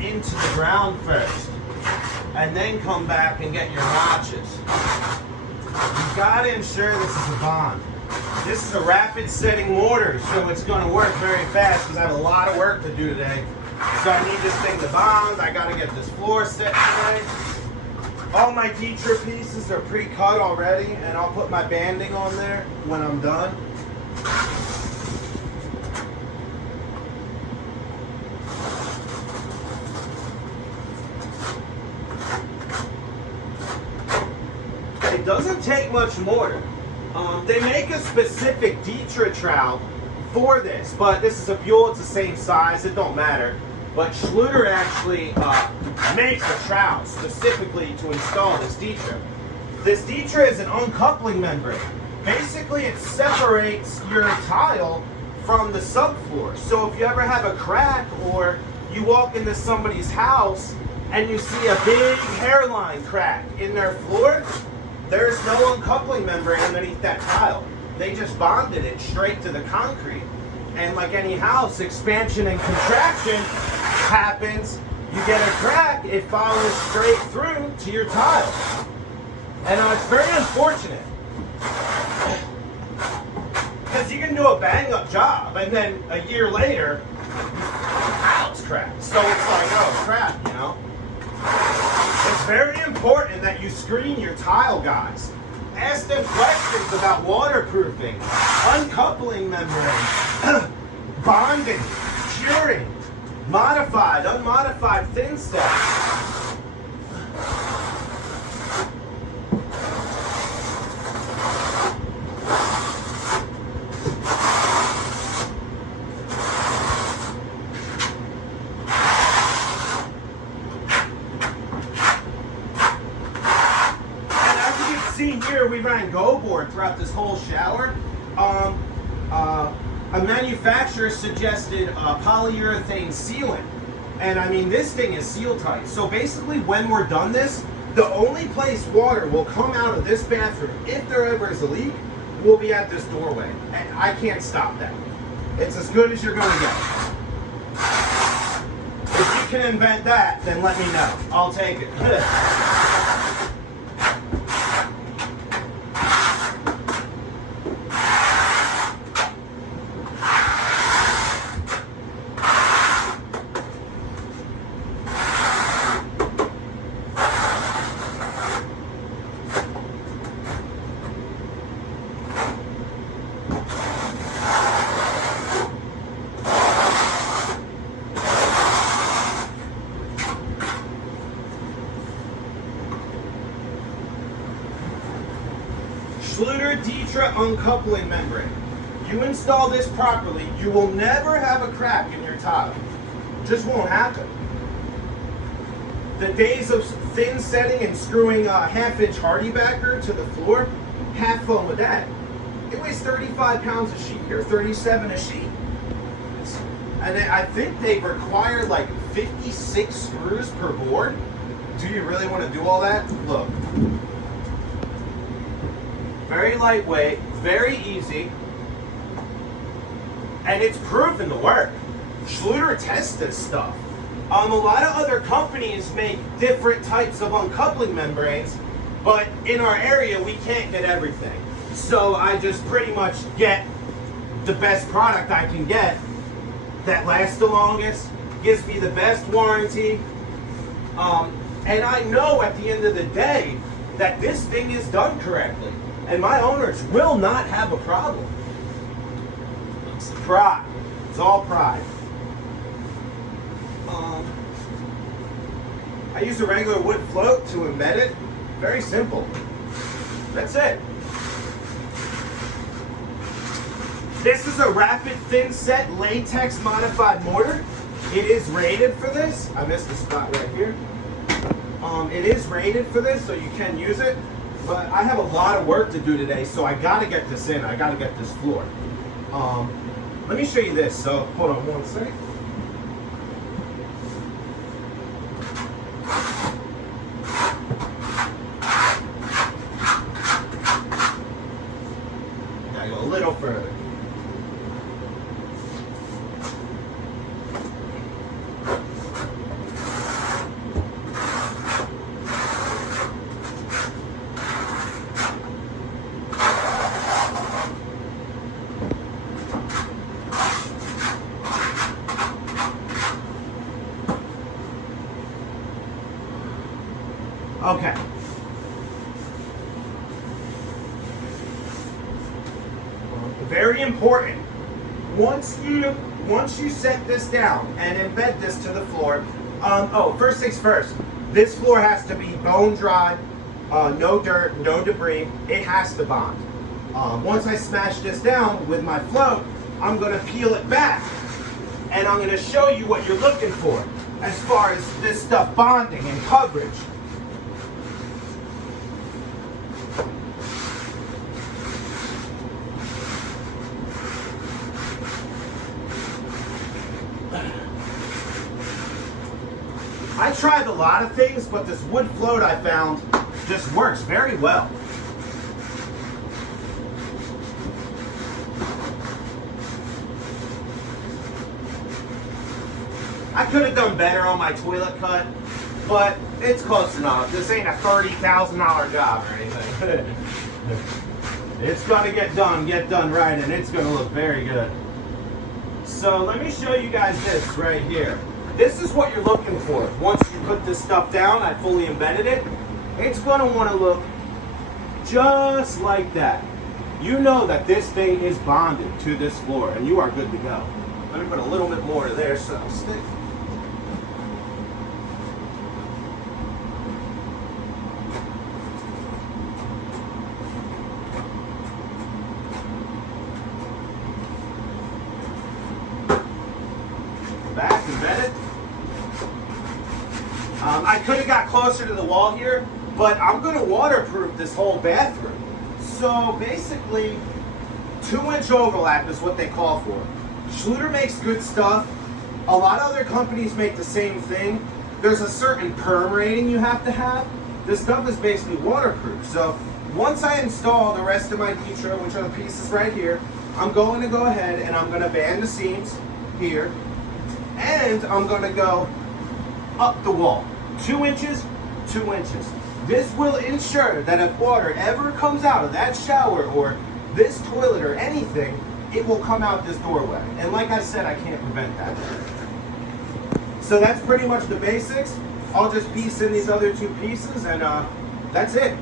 into the ground first, and then come back and get your notches. You've got to ensure this is a bond. This is a rapid setting mortar, so it's going to work very fast because I have a lot of work to do today. So I need this thing to bond. I got to get this floor set today. All my ditra pieces are pre-cut already, and I'll put my banding on there when I'm done. It doesn't take much mortar. They make a specific ditra trowel for this, but this is a Buell, it's the same size, it don't matter. But Schluter actually makes a trowel specifically to install this ditra. This ditra is an uncoupling membrane. Basically, it separates your tile from the subfloor. So if you ever have a crack or you walk into somebody's house and you see a big hairline crack in their floor, there's no uncoupling membrane underneath that tile. They just bonded it straight to the concrete. And like any house, expansion and contraction happens. You get a crack, it follows straight through to your tile. And it's very unfortunate. Because you can do a bang-up job, and then a year later, the tile's cracked. So it's like, oh crap, you know? It's very important that you screen your tile guys. Ask them questions about waterproofing, uncoupling membrane, bonding, curing, modified, unmodified thinset. Here we ran go board throughout this whole shower. A manufacturer suggested polyurethane sealant, and I mean this thing is seal tight. So basically, when we're done this, the only place water will come out of this bathroom, if there ever is a leak, will be at this doorway, and I can't stop that. It's as good as you're going to get. If you can invent that, then let me know. I'll take it. Schluter ditra uncoupling membrane. You install this properly, you will never have a crack in your tile. It just won't happen. The days of thin setting and screwing a half-inch hardy backer to the floor, have fun with that. It weighs 35 pounds a sheet here, 37 a sheet. And I think they require like 56 screws per board. Do you really want to do all that? Look. Very lightweight, very easy, and it's proven to work. Schluter tests this stuff. A lot of other companies make different types of uncoupling membranes, but in our area we can't get everything. So I just pretty much get the best product I can get that lasts the longest, gives me the best warranty, and I know at the end of the day that this thing is done correctly. And my owners will not have a problem. It's pride. It's all pride. I use a regular wood float to embed it. Very simple. That's it. This is a rapid thin set latex modified mortar. It is rated for this. I missed the spot right here. It is rated for this, so you can use it. But I have a lot of work to do today, so I got to get this in. I got to get this floor. Let me show you this. So hold on one second. Gotta go a little further. Okay. Very important. Once you set this down and embed this to the floor, first things first, this floor has to be bone dry, no dirt, no debris. It has to bond. Once I smash this down with my float, I'm going to peel it back, and I'm going to show you what you're looking for as far as this stuff bonding and coverage. I tried a lot of things, but this wood float I found just works very well. I could have done better on my toilet cut, but it's close enough. This ain't a $30,000 job or anything. It's gonna get done right, and it's gonna look very good. So let me show you guys this right here. This is what you're looking for. Once you put this stuff down, I fully embedded it, it's gonna wanna look just like that. You know that this thing is bonded to this floor, and you are good to go. Let me put a little bit more there so it'll stick. Back, embed it. I could have got closer to the wall here, but I'm going to waterproof this whole bathroom. So basically, 2-inch overlap is what they call for. Schluter makes good stuff. A lot of other companies make the same thing. There's a certain perm rating you have to have. This stuff is basically waterproof. So once I install the rest of my ditra, which are the pieces right here, I'm going to go ahead and I'm going to band the seams here. And I'm going to go up the wall. 2 inches, 2 inches. This will ensure that if water ever comes out of that shower or this toilet or anything, it will come out this doorway. And like I said, I can't prevent that. So that's pretty much the basics. I'll just piece in these other 2 pieces, and that's it.